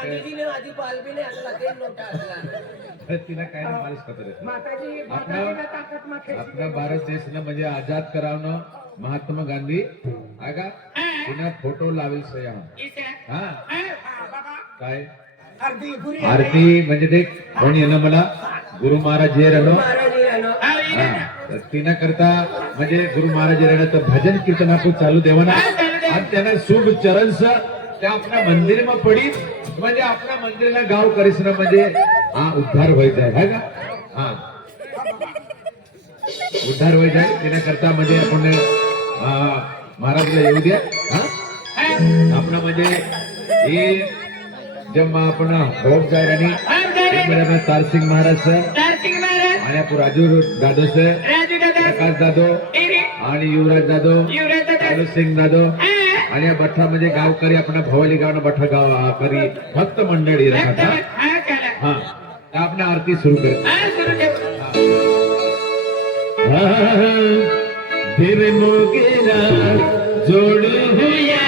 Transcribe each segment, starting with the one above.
गांधीजीने आधी पालबीने असला ते नोटा असला तिला काय नाही मालिश करत माताजी आपला भारत देशनं म्हणजे आजाद करावनं महात्मा गांधी आहे का तिनं फोटो लावेल सया हा काय आरती म्हणजे ते कोण येणं मला गुरु महाराज जे तिना करता म्हणजे गुरु महाराज तर भजन कीर्तन आपण चालू देवाना आणि त्यांना शुभ चरण त्या आपल्या मंदिर में पडी म्हणजे आपल्या मंदिरला गाव करीस ना म्हणजे हा उद्धार व्हायचा आहे का हा उद्धार व्हायचा आहे तिना करता म्हणजे आपण महाराजला येऊ द्या हा आपण म्हणजे हे जेव्हा आपण भोग जाईल आणि तारसिंग महाराज आणि आपण राजू दादो सर प्रकाश दादो आणि युवराज दादो लालू सिंग दादो आणि या बठ्ठामध्ये गावकरी आपण भवाली गाव बठ्ठा गाव करी भक्त मंडळी राहतात हा आपण आरती सुरू कर देव मोगेरा जोड हुया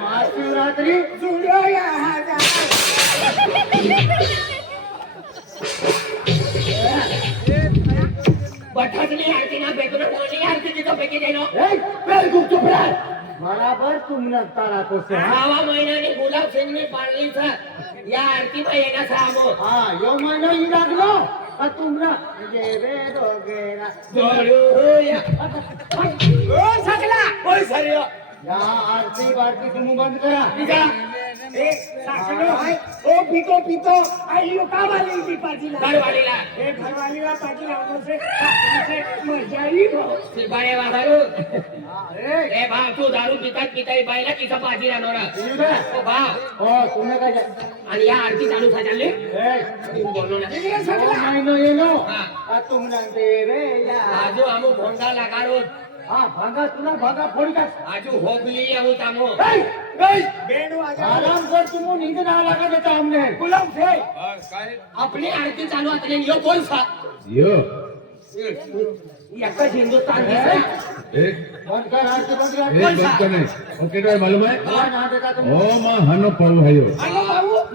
महाशिवरात्री बठातली आरती ना बेकून कोणी आरती तिथं पैकी देणं बराबर तुमने तारा को से 6 महिन्याने गुलाब सिंगने पाळलीचा या आरती मध्ये येण्याचा आमो हा यो महिना ही लागलो का तुमना गेरे दोगेरा जोडूया ओ सकला ओय सरियो या आरती बारती तुम्ही बंद करा निघा ए सासलो ओ पितो पितो आईयो का वाली ती पाजीला घरवालीला ए घरवालीला पाजीला हमसे मजाई हो सिपाही वाहारो ए भाव तू दारू पिताई बायला किसा पाजी राहणार ओ भाव ओ तुम्ही काय आणि या आरती चालू झाली ए बोललो ना नाही नो येनो आ तुम नंते रे या आजो आमो भोंडा लगारो हाँ भागा तुना भागा फोड़ का आजू होगली या वो तामो गई बेडू आजा आराम कर तुमो नींद ना लगा देता हमने गुलाम थे अपनी आरती चालू आतले यो कौन सा यो यक्का हिंदुस्तान एक बंद कर आरती बंद कर एक बंद कर नहीं ओके तो मालूम है ओ मां हनो पाऊ है यो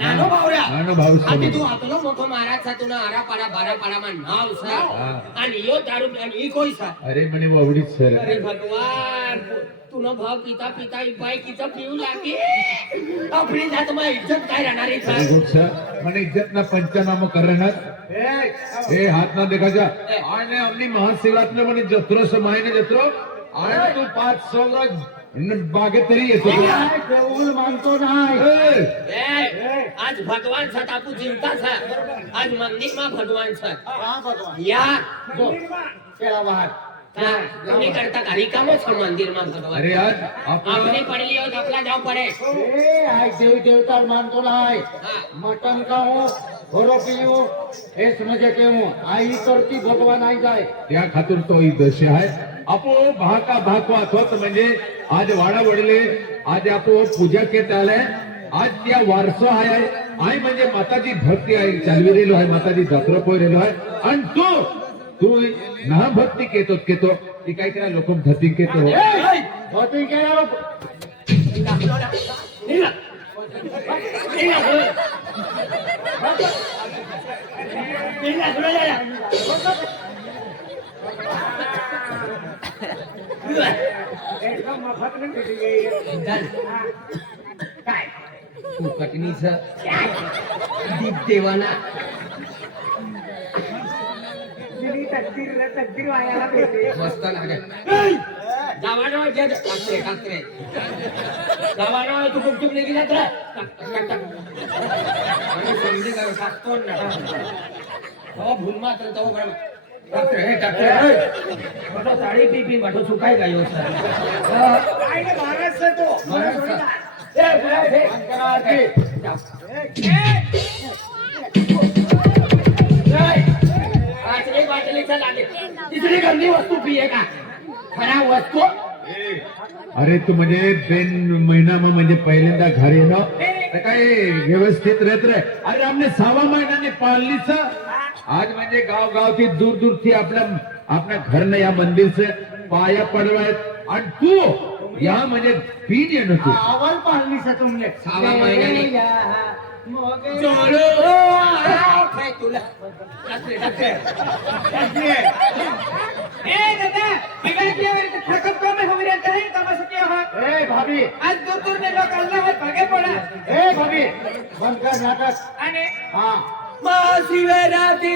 नानो भावरा नानो भाऊ आती तू आतलो मोठो महाराज सा तुना आरा पारा बारा पारा मा नाव सा आणि यो दारू आणि ई कोई सा अरे मने ववडीच सर अरे भगवान तुनो भाव पिता पिता बाई किता पिऊ लागे अपनी जात मा इज्जत काय राहणार आहे सर मने इज्जत ना पंचनामा करणार ए हाथ ना देखा जा आणि अपनी महाशिवरात्री मने जत्रो समायने जत्रो आणि तू 500 बागे तरी येतो देऊल मानतो नाही आज भगवान सा तापू चिंता सा आज मंदिर मा भगवान सा हां भगवान या केला बाहर तुम्ही करता का रिकामच हो मंदिर માં ભગવાન अरे आज આપણે પડી લ્યો ધપલા જાવ પડે ए आय देव देवता मानतो नाही હા मटन खाऊ घोरो पिऊ हे समजे केव्हा आई करती भगवान आई जाय त्या खातर तो ही दश आहे आपो भाका भाकवा होत म्हणजे आज वाडा वडले आज आपो पूजा केत आलाय आज त्या वारसो आहे आई म्हणजे माताजी भक्ती आहे चालवी रेलो आहे माताजी जत्रा पोय रेलो आहे आणि तू ना भक्ती केतो ती काय करा लोक भक्ती केतो होती केला નીલા નીલા નીલા નીલા एकदम मफत में भेटी गई काय तू कटनीचा दीप देवाना दिली तकदीर वायाला भेटे मस्त लागे जावानो जे कात्रे जावानो तू गुपचूप निघी जात आणि समजी काय टाकतो ना हो भूल मात्र तो बरं टाकरे मोठो साडी पी मोठो सुकाय गयो काय ने महाराज से तो आचरी बाटलीचा लागे तिसरी गंदी वस्तू पिये का खरा वस्तू अरे तू म्हणजे 2 महिना म्हणजे पहिल्यांदा घर येणं तर काय व्यवस्थित राहत रे अरे आमने 6 महिन्याने पाळलीच आज म्हणजे गाव ती दूर थी आपल्या घरनं या मंदिर से पाया पडवाय आणि तू या म्हणजे पीन येणं तू आवल पाळली से तुमने 6 महिन्याने जोडो काय तुला ए दादा बिगड़ के मेरे थकत को में हो रहता है तमाशा क्या हो ए भाभी आज दूर ने लोग अल्लाह में भागे पड़ा ए भाभी बंद कर नाटक आणि हाँ महाशिवरात्री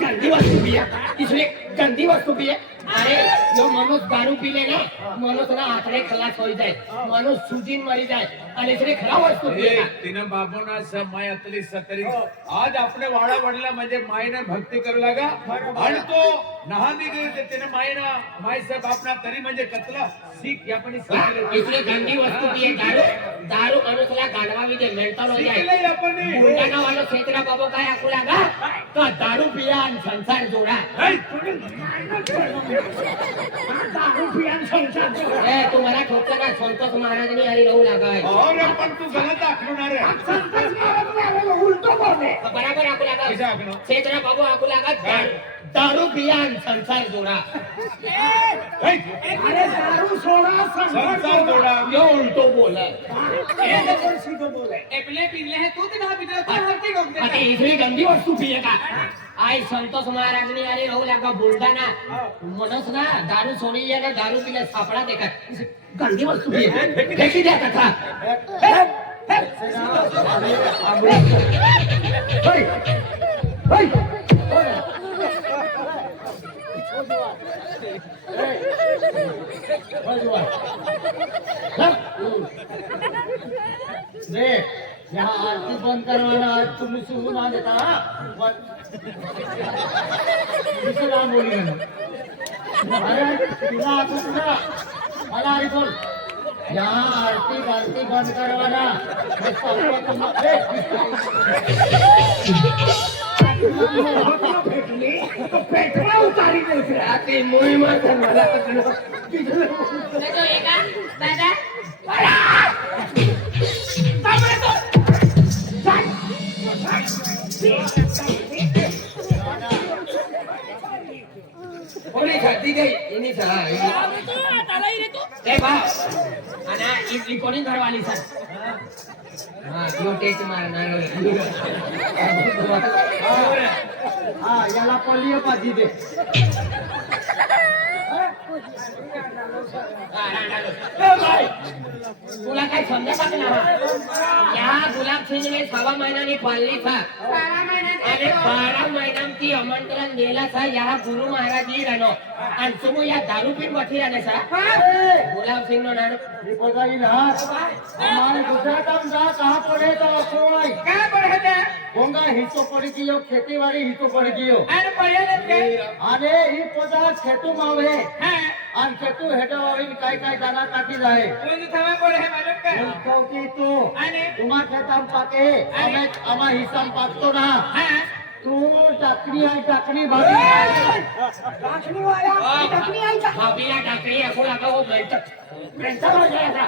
गंदी वस्तू पिया इसलिए गंदी वस्तू पिया अरे जो माणूस दारू पीले ना माणूस ना आकडे खलास होई जाए माणूस सुजीन मरी जाए आणि इसलिए खराब वस्तू पिया तिनं बाबूना समायातली सतरी आज आपले वाडा वडला म्हणजे मायने भक्ती करू लागा आणि तो नहानी गेले तिने माय साहेब आपला तरी म्हणजे कतला सीख या पण इसलिए गंदी वस्तू पिए दारू माणूसला गाडवावी दे मेंटल हो जाए आपण बुलढाणा वालो क्षेत्रा बाबू काय आखू लागा तो दारू पिया आणि संसार जोडा दारू पियान संसार जोडा. ए तुम्हाला ठोकला ना संतोष महाराजांनी हरी राहू लागाय अरे पण तू गलत आखणार आहे संतोष महाराज उलटो बोले बराबर आखू लागा कशा आखणं? क्षेत्रा बाबू आखू लागा दारू पिया आणि संसार जोडा अरे दारू सोडा संसार जोडा यो उलटो बोलाय सीधो बोले एपले पिले है तू ना बिना तो हरती गो आता इथली गंदी वस्तू पिये का आई संतोष महाराजनी आणि राहू लागा बुलढाणा म्हणूनच ना दारू सोडी ना दारू पिल्या सापडा दे का गंदी वस्तू पिये फेकी द्या कथा यहाँ आरती बंद करवाना आज तुम सुन ना देता नाम बोली अरे तुला आता तुला मला अरे बोल यहाँ आरती बंद करवाना मैं सबको तुम पेटवा उतारी दे रात्री मुळी मारतात मला दादा कोणी खाती गई इनी सहा ए बा आणि इथली कोणी घरवाली सर हा यो टेच मारणार हाँ याला पोलियो पाजी दे तुला काय समजत ना या गुलाब सिंगने 6 महिन्यानी पाळली था आणि 12 महिन्यात ती आमंत्रण दिला था या गुरु महाराज जी रानो आणि तुम्ही या दारू पिन बठी राणे सा गुलाब सिंह नो नानो बताइए ना हमारे गुजरात में जा कहाँ पड़े तो कोई क्या पढ़े थे કોંગા હિસ્સો પડી ગયો ખેતીવાડી હિસ્સો પડી ગયો અને પડ્યા નથી અને ઈ પોતા ખેતુમાં આવે હા અને ખેતુ હેઠળ આવીને કાંઈ કાંઈ દાણા કાઢી જાય ઊંધ થવા પડે હે માલુમ કે સૌથી તું અને તુમા ખેતામાં પાકે અમે આમાં હિસ્સામાં પાકતો ના હા તું ટાકણી ભાગી ટાકણી વાળા ટાકણી આઈ ભાભીના ટાકણી આખો લાગો મેન્ટલ મેન્ટલ હો ગયા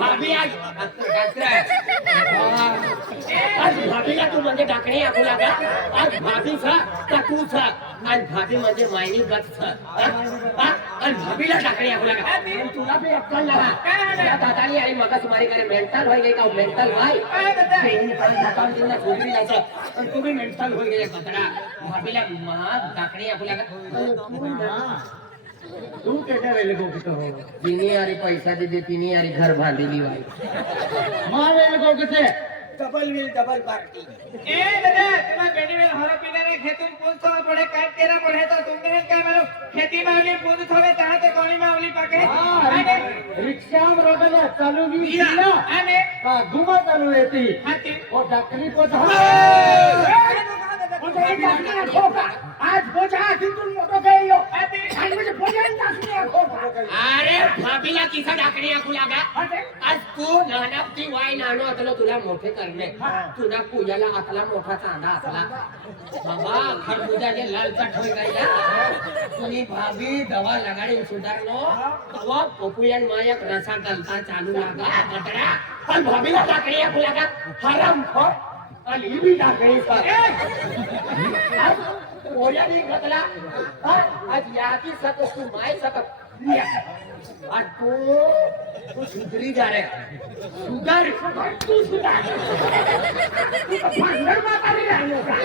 ભાભી આજ ભાભીला तू म्हणजे ટાકણી આખો લાगा आज भाभी छा का तू छा आज भाभी म्हणजे मायनी गत छा आणि भाभीला टाकणी आखो लागा तुला बी अक्कल लागा या दादानी आणि मगच मारी करे मेंटल होई गई का मेंटल भाई बेनी पण दातान तुला छोकरी जायचं आणि तुम्ही मेंटल होई गेले कचरा भाभीला महा टाकणी आखो लागा તું કેટા વેલે ગોકતો હો तिने यारी पैसा दे तिने यारी घर बांधलेली वाई માં વેલે ગોકતે डबल व्हील डबल पार्टी ए दादा तुम्हारा बेनी में हरा पीना रे खेतुन पूछ तो पड़े काट केरा पड़े तो तुमने क्या मालूम खेती में वाली पूछ थोड़े ताहा ते कोणी में वाली पाके आने रिक्षाम रोडला चालू बी दिला आने घुमा चालू येती हाती ओ ढाकणी पोता आज बोझा किंतु मोटो गयो हाती आणि म्हणजे बोझान टाकणी खोका अरे भाभीला किसा टाकणी आखू लागा आज तू लहानापती वाय नानो असलो तुला मोठे करणे तुला पूजाला आपला मोठा चांदा असला बाबा खरबुजाचे लालचट होई गईला तुम्ही भाभी दवा लगाडी सुधारलो दवा पोपुयान मायक रसा गलता चालू लागा कटरा पण भाभीला टाकणी आखू लागा हराम खोर आणि ही बी टाकणी कर ओल्यानी गतला आज याची सकस तू माय सकस आज तू सुधरी जा रे सुधार तू सुधार भांडण मातारी राहिलो का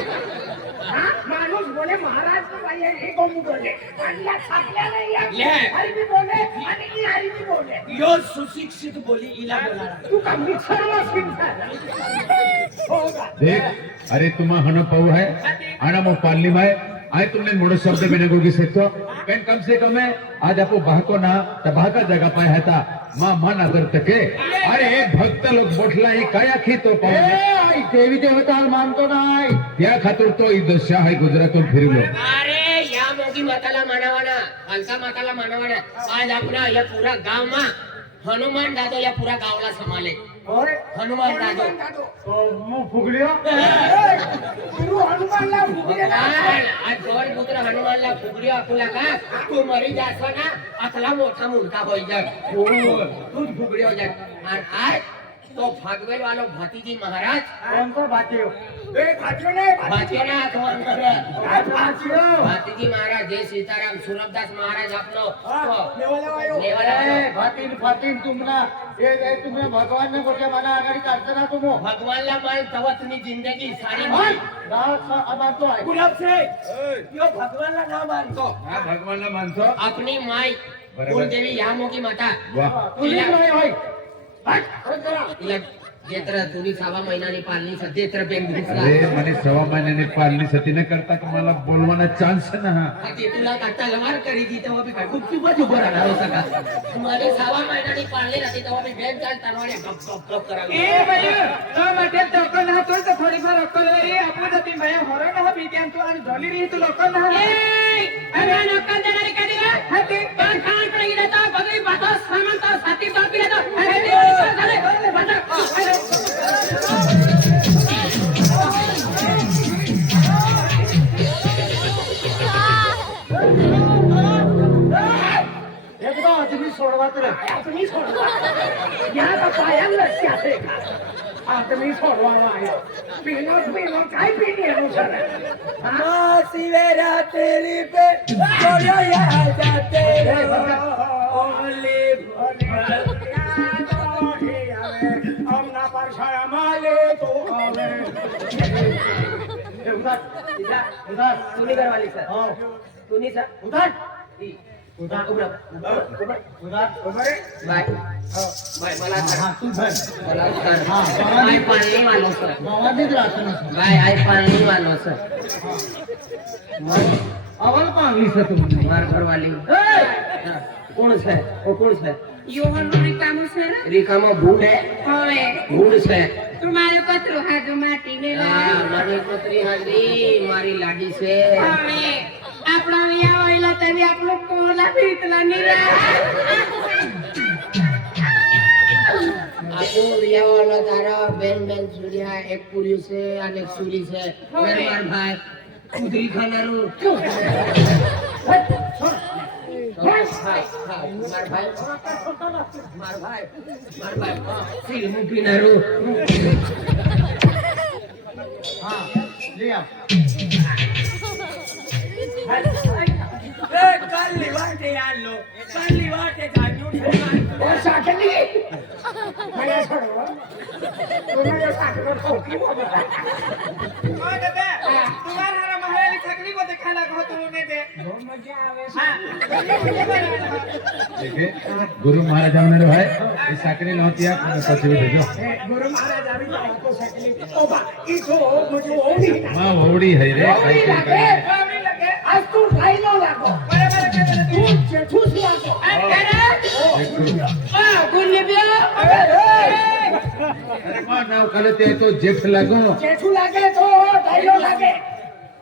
हा माणूस बोले महाराज को भाई हे कोण बोले आणि या छापल्या नाही या हरी भी बोले आणि ही हरी भी बोले यो सुशिक्षित बोली इला बोला तू का मिक्सरला शिकता देख अरे तुम्हा हन पाऊ है आना मो पालनी में आए तुमने मोड़ो शब्द बिना गोगी सकतो पेन कम से कम है आज आपको बाहको ना तबाहका जगह पाए है ता मां मन अगर तके अरे एक भक्त लोग बोटला ही काया खी तो पाऊ आई देवी देवता मानतो नाही त्या खातर तो ई दशा है गुजरातून फिरलो अरे या मोगी माताला मानवाना हलका माताला मानवाना आज अपना या पूरा गाव मा हनुमान दादो या पूरा गावला संभाले ओय हनुमान दादो मु फुगलियो तू हनुमानला फुगलेला आज गोल पुत्र हनुमानला फुगडी आखूला का तू मरी जासो ना अतला मोठा मुलगा होई जाय तू फुगडी हो जाय आणि आज तो भागवेल वालो भातीजी महाराज कोणतो बातीयो ए खाचो नाही भातीना आठवण कर काय बातीयो भातीजी महाराज जय सीताराम सुरभदास महाराज आपलो नेवाला वायो नेवाला ए फातीन तुमना ए तुम्ही भगवान ने गोटे माना आगाडी काढता ना तुमो भगवानला मान तवतनी जिंदगी सारी हाय गावात अबातो आहे गुलाब से यो भगवानला ना मानतो हा भगवानला मानतो अपनी माई कुलदेवी या मोगी माता वाह तुझी नाही होय तिला जेत्र तुनी 6 महिन्यानी पालनी सध्या बेंग अरे मने सवा महिन्याने पालनी सती न करता का मला बोलवाना चान्स ना ते तुला का तलवार करी दी तेव्हा बी काय खूप खूपच उभं राहणार होता का मध्ये 6 महिन्यानी पाळले राहते तेव्हा बी बेंग चाल तलवारे गप गप गप करावी ए भाई तो मटे टोकन ना तो थोडी फार अक्कल रे आपण ती भया हरण हा बीत्यान तू आणि झाली रे तू लोकन ना ए अरे लोकन देणारे कधी रे हाती पण खान पडे गेला तर बगरी बाता सामंत साथी बापी रे अरे झाले बाता एकदा तुम्ही सोडवा तर तुम्ही सोडवा या का पायान लक्ष आहे का तुम्ही सोडवा आहे पिनो काय पिनी आहे सर सिवेरा तेरी पे छोड़ो या जाते ओनली हमना पर छाया माले तो आवे उधार उधार तुनी घरवाली सर हो तुनी सर उधार उधर उभरा उधार बाय बाय मला हा तू धर मला हा आई पाणी मानो सर गावातच राहतो ना बाय आई पाणी मानो सर अवल पावली सर तुम्ही मार घरवाली कोण है ओ कोण है योहन रिकामो सर रिकामा भूड है होय भूड है તું મારું કતરું હાજુ માટીને હા, મારી પુત્રી હાજરી મારી લાડી છે હવે આપણો વિયા હોઈલો તવી આપણો કોલા પીતલા નીરા આપણું વિયાવાળો તારા બેન સૂર્યા એક પૂર્યું છે અને એક સૂરી છે માર ભાઈ કુદરી ખાનારું માર ભાઈ ફિલ્મ પીનારું હા લે આવ કાલી વાટે આલો કાલી વાટે જાણ્યું છે ઓ સાકલી મને છોડો તુને સાકલો ઠોકી બોલે ઓ દે તમારા મહારાણી તકલીફો તે ખાના કહો તું ને દે બહુ મજા આવે હા देखिए गुरु महाराज આવનારો ભાઈ એ સાકરી નહોતી આ પછી દેજો ગુરુ મહારાજ આવી જાય તો સાકલી ઓ બા ઈ જો મુજો ઓડી માં ઓડી હઈ રે ઓડી લાગે આજ તું ખાઈ નો લાગો બરાબર કે તું છે ઠૂસ લાગો અરે ગુલ્લી બેઓ અરે માં નાવ કાલે તે તો જેઠ લાગો જેઠું લાગે તો ડાયલો લાગે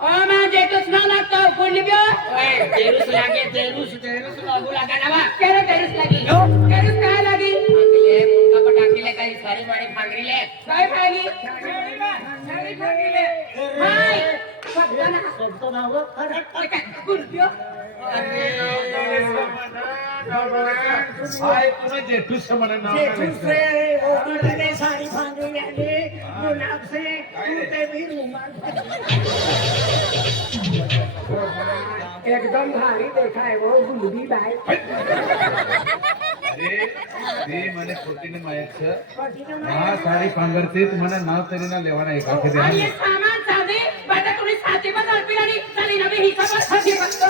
ઓ માં જેઠું ન લાગતો ગુલ્લી બેઓ ઓય તેરુસ લાગે તેરુસ લાગુ લાગાડાવા કેરે તેરુસ લાગી તેરુસ કા લાગી એ મુંકા પટાકી લે કઈ સારી મારી ફાંગરી લે કઈ ભાગી સારી ભાગી લે હાય સબના શબ્દ ના હોય ખરે ગુલ્લી બેઓ હાય તું જેઠું છે મને નામ જેઠું છે ઓડી ને સારી ભાગી આલે ગુલાબ છે તું તે भी રૂમાલ एकदम भारी देखा है वो गुल्ली बाई એ મને ખોટીને માયક છે હા સારી પાંગરથી તું મને નાવ તરીના લેવાના એક આખે और ये દે सामान सादे बेटा तुम्हें साथी बता पिलानी चली ना भी हिसाब से साथी बता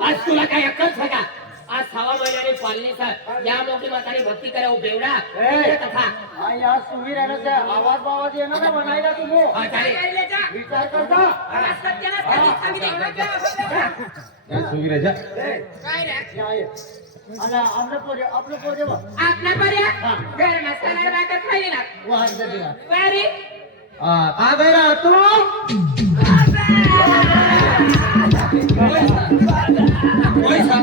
आज तुला काय अक्कल છે का आज 6 महिन्याની पालनी છે या मोठी माताની भक्ती કરે ઓ બેવડા એ કથા આ યાર સુવી રહે છે આવાજ બાવાજ એનો ને બનાવ્યા તું હું હા ચાલે વિચાર કરતા સુવી રજા અને આપણે પોરે આપના पर्या घर मसाला वाटत खाली ना વાહ જતી वेरी આ ગયરા તું ઓય સા